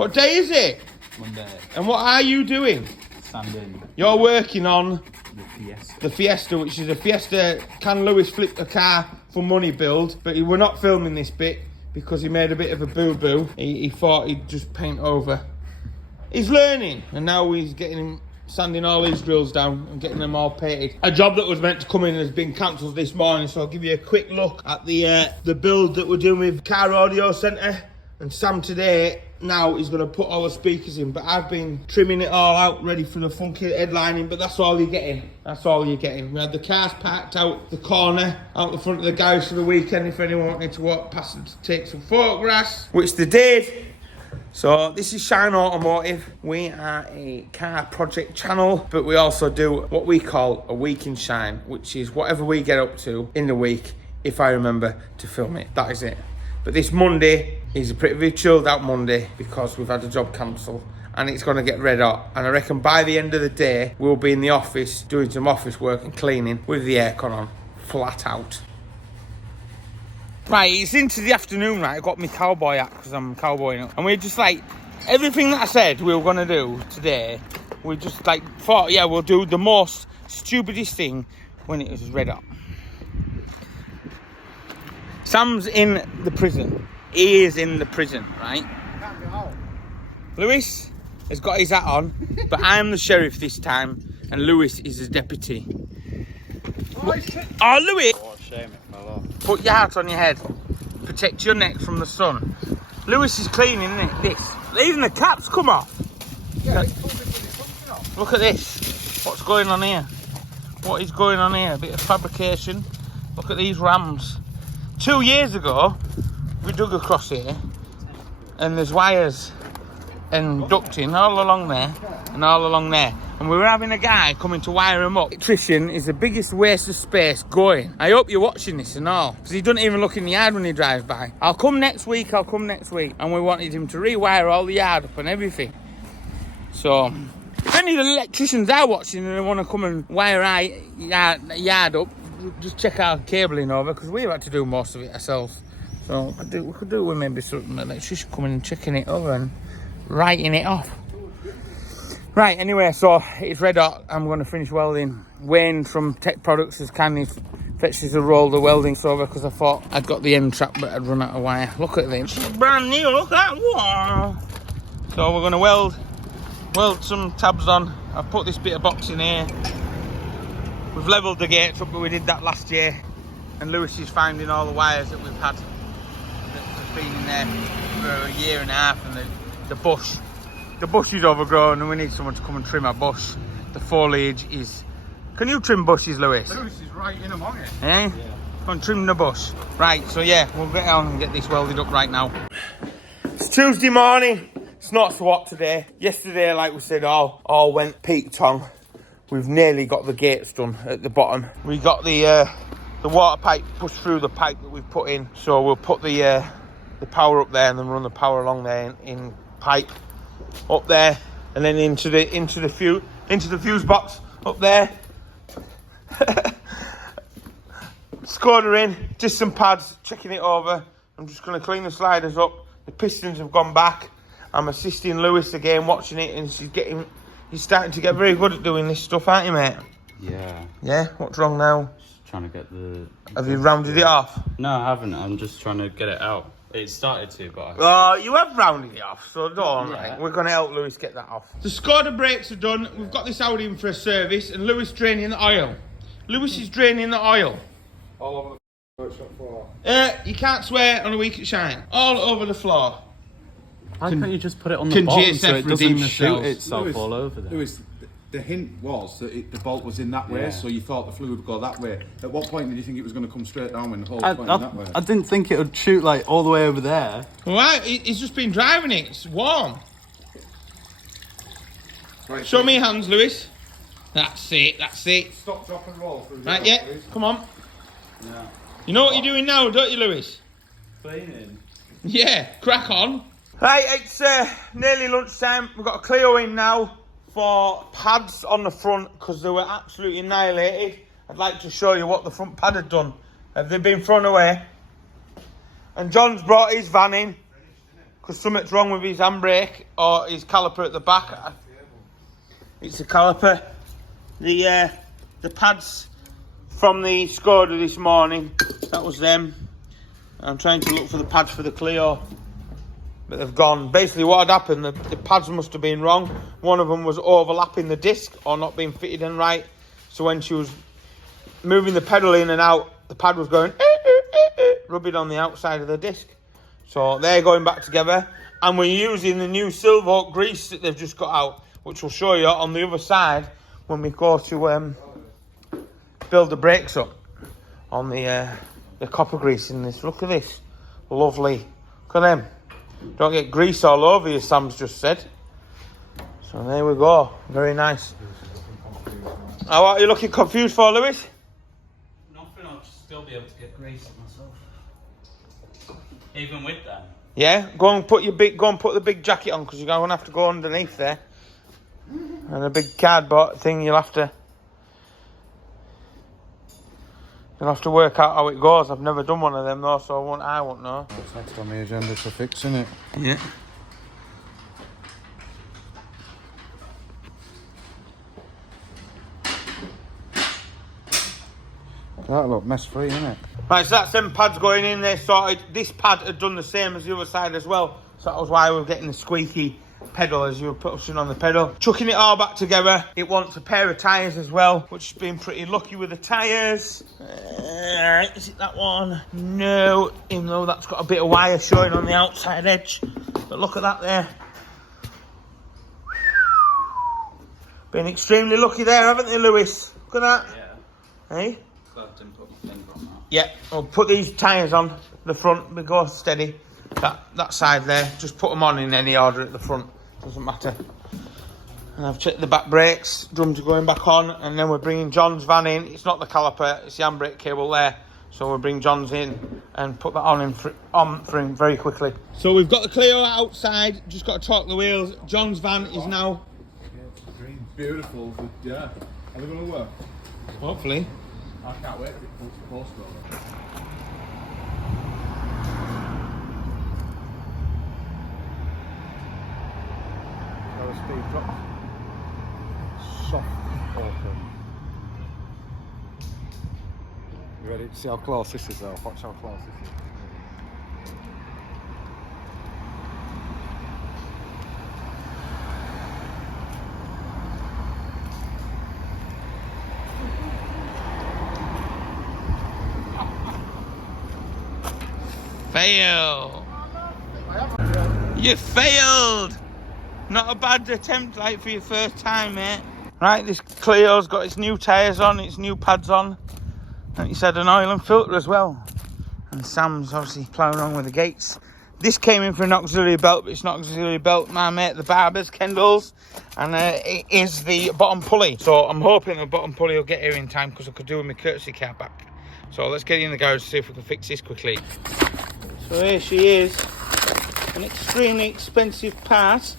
What day is it? Monday. And what are you doing? Standing. You're working on The Fiesta. the Fiesta, which is a Fiesta. Can Lewis flip a car for money build? But we're not filming this bit because he made a bit of a boo-boo. He thought he'd just paint over. He's learning, and now he's getting him sanding all his drills down and getting them all painted. A job that was meant to come in has been cancelled this morning, so I'll give you a quick look at the build that we're doing with Car Audio Centre. And Sam today now is going to put all the speakers in, but I've been trimming it all out ready for the funky headlining, but that's all you're getting. That's all you're getting. We had the cars parked out the corner, out the front of the garage for the weekend if anyone wanted to walk past and take some photographs, which they did. So this is Shine Automotive. We are a car project channel, but we also do what we call a week in Shine, which is whatever we get up to in the week, if I remember to film it. That is it. But this Monday is a pretty chilled out Monday because we've had a job cancelled and it's going to get red hot. And I reckon by the end of the day, we'll be in the office doing some office work and cleaning with the aircon on, flat out. Right, it's into the afternoon, right? I got my cowboy hat because I'm cowboying up. And we're just like, everything that I said we were going to do today, we just like thought, yeah, we'll do the most stupidest thing when it was red hot. Sam's in the prison. He is in the prison, right? Lewis has got his hat on, but I'm the sheriff this time, and Lewis is his deputy. Oh, Lewis! Oh, shame it fell off. Put your hat on your head. Protect your neck from the sun. Lewis is cleaning, isn't it? This. Even the caps come off. Yeah, Look at this. What's going on here? What is going on here? A bit of fabrication. Look at these rams. 2 years ago, we dug across here, and there's wires and ducting all along there and all along there. And we were having a guy coming to wire them up. Electrician is the biggest waste of space going. I hope you're watching this and all, because he doesn't even look in the yard when he drives by. I'll come next week. And we wanted him to rewire all the yard up and everything. So, if any of the electricians are watching and they want to come and wire our yard up, just check our cabling over, because we've had to do most of it ourselves. So we could do with maybe some electrician coming and checking it over and writing it off. Right, anyway, so it's red hot. I'm going to finish welding. Wayne from TEC Products has kindly fetched us a roll of welding over because I thought I'd got the end trap but I'd run out of wire. Look at this. It's brand new, look at that. So we're going to weld some tabs on. I've put this bit of box in here. We've levelled the gates up, but we did that last year. And Lewis is finding all the wires that we've had that have been in there for a year and a half, and the bush is overgrown and we need someone to come and trim our bush. The foliage is... Can you trim bushes, Lewis? Lewis is right in among it. Yeah? Come and trim the bush. Right, so yeah, we'll get on and get this welded up right now. It's Tuesday morning. It's not so hot today. Yesterday, like we said, all went peaked on. We've nearly got the gates done at the bottom. We got the water pipe pushed through the pipe that we've put in. So we'll put the power up there and then run the power along there in pipe up there, and then into the fuse box up there. Scored in, just some pads, checking it over. I'm just going to clean the sliders up. The pistons have gone back. I'm assisting Lewis again, watching it, and he's starting to get very good at doing this stuff, aren't you, mate? Yeah. Yeah? What's wrong now? Just trying to get the... Have you rounded it off? No, I haven't. I'm just trying to get it out. It started to, but... You have rounded it off, so don't. Yeah. Right. We're going to help Lewis get that off. The Skoda brakes are done. We've got this Audi in for a service, and Lewis draining the oil. Lewis is draining the oil. All over the workshop floor. You can't swear on a week at Shine. All over the floor. Why can't you just put it on the can bottom GSF so it redeem doesn't shoot themselves? itself all over there? Lewis, the hint was that the bolt was in that way, Yeah. so you thought the fluid would go that way. At what point did you think it was going to come straight down when the hole was pointing that way? I didn't think it would shoot like all the way over there. Right, he's just been driving it. It's warm. Right, Show me your hands, Lewis. That's it, that's it. Stop, drop and roll through the Right, hole, yeah, please. come on. Yeah. You know what you're doing now, don't you, Lewis? Cleaning. Yeah, crack on. Right, it's nearly lunchtime. We've got a Clio in now for pads on the front because they were absolutely annihilated. I'd like to show you what the front pad had done. Have they been thrown away? And John's brought his van in. because something's wrong with his handbrake or his caliper at the back. It's the caliper. The pads from the Skoda this morning, that was them. I'm trying to look for the pads for the Clio, but they've gone. Basically what had happened, the pads must have been wrong. One of them was overlapping the disc or not being fitted in right. So when she was moving the pedal in and out, the pad was going rubbing on the outside of the disc. So they're going back together, and we're using the new silver oak grease that they've just got out, which will show you on the other side when we go to build the brakes up on the copper grease in this. Look at this, lovely. Look at them. Don't get grease all over you, Sam's just said. So there we go, very nice. What are you looking confused for, Lewis? Nothing, I'll still be able to get grease myself. Even with that. Yeah, go and put the big jacket on, because you're going to have to go underneath there. And a big cardboard thing you'll have to work out how it goes. I've never done one of them though, so I won't know. What's next on the agenda for fixing it? Yeah. That look mess free, isn't it? Right, so that's them pads going in there sorted. This pad had done the same as the other side as well, so that was why we were getting the squeaky pedal as you were pushing on the pedal. Chucking it all back together. It wants a pair of tyres as well, which has been pretty lucky with the tyres. Is it that one? No, even though that's got a bit of wire showing on the outside edge. But look at that there. Been extremely lucky there, haven't they, Lewis? Look at that. Yeah. Hey? Glad didn't put my finger on that. Yeah, we'll put these tyres on the front. We go steady. That side there. Just put them on in any order at the front. Doesn't matter. And I've checked the back brakes. Drums are going back on. And then we're bringing John's van in. It's not the caliper. It's the handbrake cable there. So we'll bring John's in and put that on for him very quickly. So we've got the Clio outside. Just got to torque the wheels. John's van is now... Yeah, it's green. Beautiful. Yeah. Are they going to work? Hopefully. I can't wait for it to post over. Lower speed drop. Soft open. You ready to see how close this is though? Watch how close this is. Fail. You failed. Not a bad attempt, like, for your first time, mate. Right, this Clio's got its new tyres on, its new pads on, and it's had an oil and filter as well. And Sam's obviously ploughing along with the gates. This came in for an auxiliary belt, but it's not auxiliary belt, my mate, the barber's, Kendall's, and it is the bottom pulley. So I'm hoping the bottom pulley will get here in time, because I could do with my courtesy car back. So let's get in the garage to see if we can fix this quickly. So here she is, an extremely expensive part.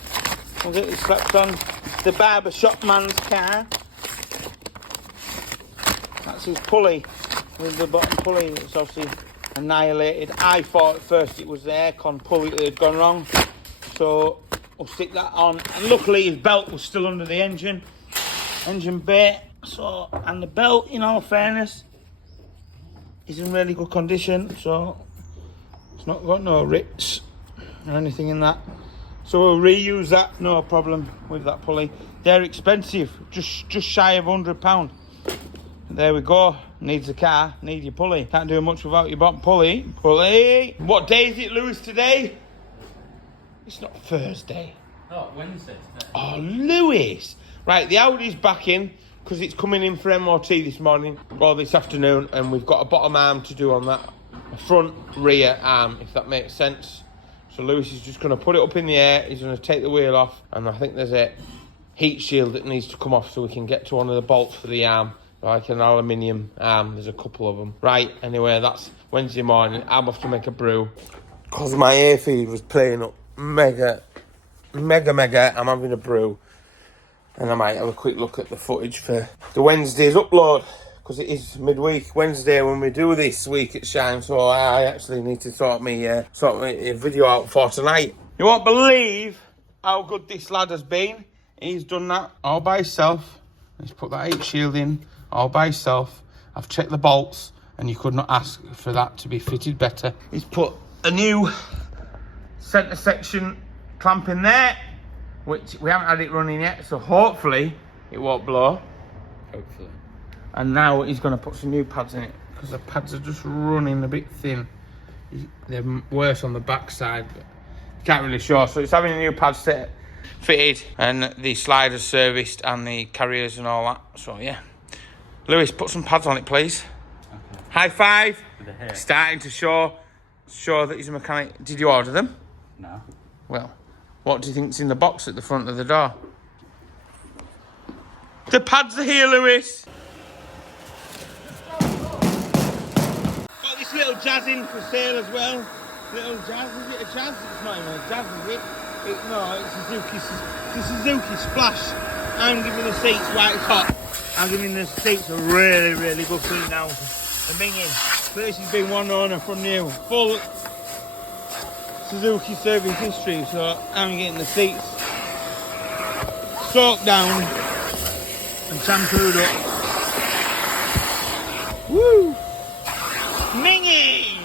I'll get this slapped on the barber shop man's car. That's his pulley, with the bottom pulley. It's obviously annihilated. I thought at first it was the aircon pulley that had gone wrong. So we'll stick that on. And luckily his belt was still under the engine bay. So, and the belt, in all fairness, is in really good condition. So it's not got no rips or anything in that. So we'll reuse that, no problem with that pulley. They're expensive, just shy of £100. There we go. Needs a car, need your pulley. Can't do much without your bottom pulley. Pulley. What day is it, Lewis, today? It's not Thursday. Oh, Wednesday. Oh, Lewis. Right, the Audi's back in, because it's coming in for MOT this morning, or this afternoon, and we've got a bottom arm to do on that. A front rear arm, if that makes sense. So Lewis is just going to put it up in the air. He's going to take the wheel off, and I think there's a heat shield that needs to come off so we can get to one of the bolts for the arm, like an aluminium arm. There's a couple of them. Right, anyway, that's Wednesday morning. I'm off to make a brew because my air feed was playing up mega. I'm having a brew, and I might have a quick look at the footage for the Wednesday's upload, because it is midweek Wednesday when we do this week at Shine, so I actually need to sort me a video out for tonight. You won't believe how good this lad has been. He's done that all by himself. He's put that heat shield in all by himself. I've checked the bolts and you could not ask for that to be fitted better. He's put a new centre section clamp in there, which we haven't had it running yet, so hopefully it won't blow. Hopefully. And now he's going to put some new pads in it, because the pads are just running a bit thin. They're worse on the back side, but can't really show. So it's having a new pad set fitted, and the sliders serviced, and the carriers and all that. So yeah, Lewis, put some pads on it, please. Okay. High five. With the hair. Starting to show that he's a mechanic. Did you order them? No. Well, what do you think's in the box at the front of the door? The pads are here, Lewis. Got this little jazz in for sale as well. Little jazz, is it a jazz? It's not even a jazz, is it? No, it's a Suzuki Splash. I'm giving the seats while it's hot. I'm giving the seats a really, really good clean down. The minging. This has been one owner from new. Full Suzuki service history, so I'm getting the seats soaked down and shampooed up. Woo! Minging!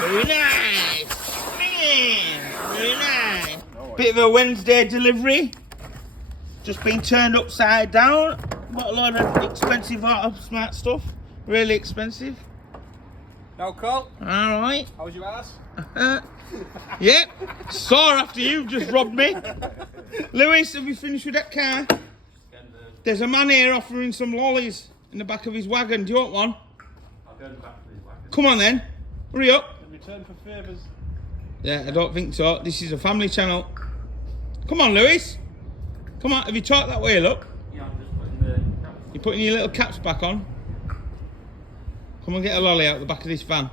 Very nice! Minging! Very nice! Bit of a Wednesday delivery. Just been turned upside down. Got a lot of expensive smart stuff. Really expensive. No call. Alright. How was your ass? Yep. Sore after you've just robbed me. Lewis, have you finished with that car? There's a man here offering some lollies in the back of his wagon. Do you want one? I'll go in the back of his wagon. Come on then. Hurry up. In return for favours. Yeah, I don't think so. This is a family channel. Come on, Lewis. Come on. Have you talked that way, look? Yeah, I'm just putting the caps. You're putting your little caps back on. Come and get a lolly out the back of this van.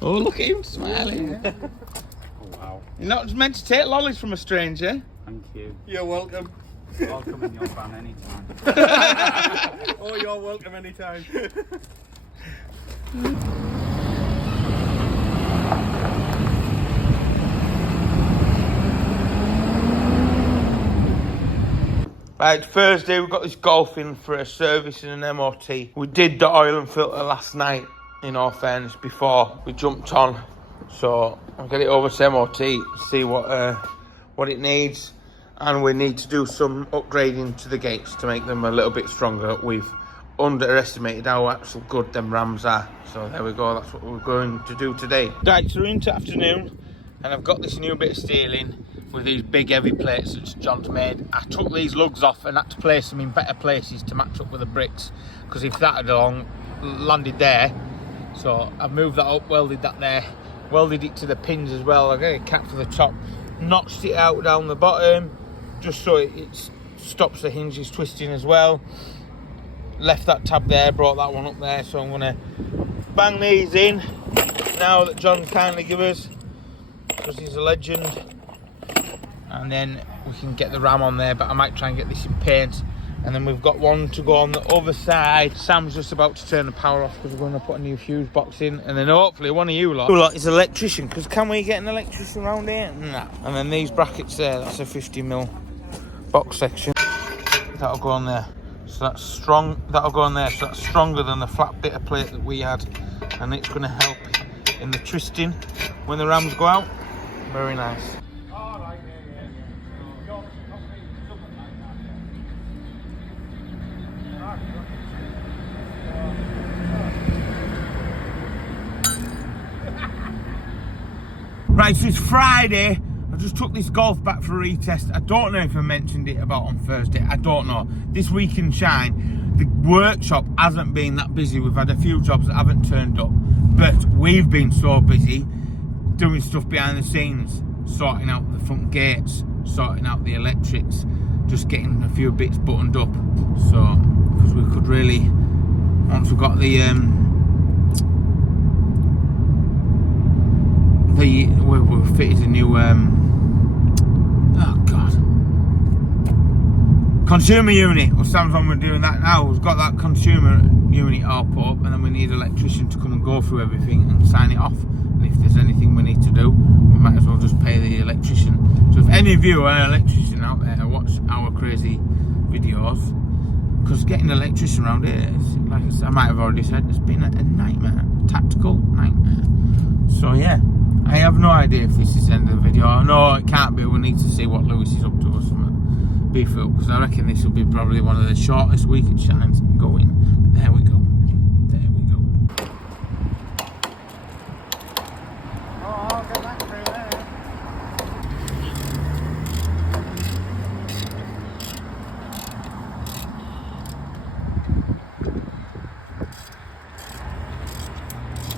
Oh, look at him smiling. Oh, wow. You're not meant to take lollies from a stranger. Thank you. You're welcome. I'll come in your van anytime. Oh, you're welcome anytime. Right, Thursday we've got this Golf in for a service and an MOT. We did the oil and filter last night, in all fairness, before we jumped on. So I'll get it over to MOT, see what it needs. And we need to do some upgrading to the gates to make them a little bit stronger. We've underestimated how actual good them rams are. So there we go, that's what we're going to do today. Right, so we're into afternoon, and I've got this new bit of steel in with these big heavy plates that John's made. I took these lugs off and had to place them in better places to match up with the bricks, because if that had landed there, so I moved that up, welded that there, welded it to the pins as well. I got a cap for the top, notched it out down the bottom just so it stops the hinges twisting as well. Left that tab there, brought that one up there, so I'm gonna bang these in now that John kindly gave us, because he's a legend. And then we can get the ram on there, but I might try and get this in paint. And then we've got one to go on the other side. Sam's just about to turn the power off because we're going to put a new fuse box in. And then hopefully one of you lot is an electrician, because can we get an electrician around here? No. And then these brackets there, that's a 50mm box section. That'll go on there. So that's strong, that'll go on there. So that's stronger than the flat bit of plate that we had. And it's going to help in the twisting when the rams go out. Very nice. Right, so it's Friday. I just took this Golf back for a retest. I don't know if I mentioned it about on Thursday. I don't know. This week in Shine, the workshop hasn't been that busy. We've had a few jobs that haven't turned up, but we've been so busy doing stuff behind the scenes, sorting out the front gates, sorting out the electrics, just getting a few bits buttoned up. So, because we could really, once we got the we fitted a new consumer unit. Well, Sam's on, we're doing that now. We've got that consumer unit all put up, and then we need an electrician to come and go through everything and sign it off. And if there's anything we need to do, we might as well just pay the electrician. So if any of you are an electrician out there, watch our crazy videos, because getting an electrician around here, is, like I might have already said, it's been a nightmare, a tactical nightmare. So yeah, I have no idea if this is the end of the video. No, it can't be. We need to see what Lewis is up to or something. Be full, because I reckon this will be probably one of the shortest weekend shines going. But there we go. There we go. Oh, I'll get that through there.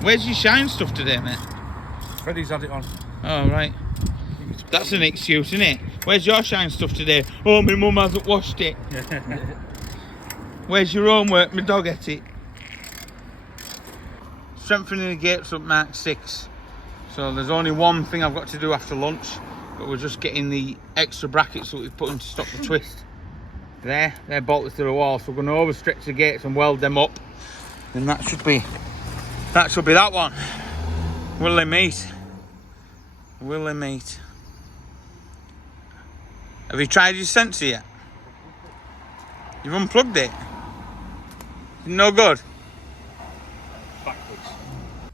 Where's your shine stuff today, mate? Freddie's had it on. Oh, right. That's an excuse, isn't it? Where's your shine stuff today? Oh, my mum hasn't washed it. Where's your homework? My dog ate it. Strengthening the gates up Mark 6. So there's only one thing I've got to do after lunch, but we're just getting the extra brackets that we've put in to stop the twist. They're bolted to the wall, so we're going to overstretch the gates and weld them up. And that should be that one. Will they meet? Will they meet? Have you tried your sensor yet? You've unplugged it? No good? Backwards.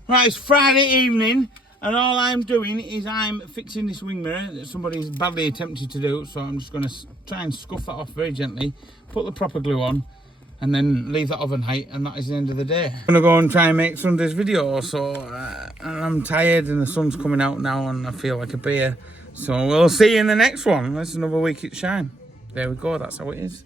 Right, it's Friday evening, and all I'm doing is I'm fixing this wing mirror that somebody's badly attempted to do, so I'm just going to try and scuff that off very gently, put the proper glue on, and then leave that oven height, and that is the end of the day. I'm going to go and try and make Sunday's video, so and I'm tired, and the sun's coming out now, and I feel like a beer. So we'll see you in the next one. That's another week at Shine. There we go, that's how it is.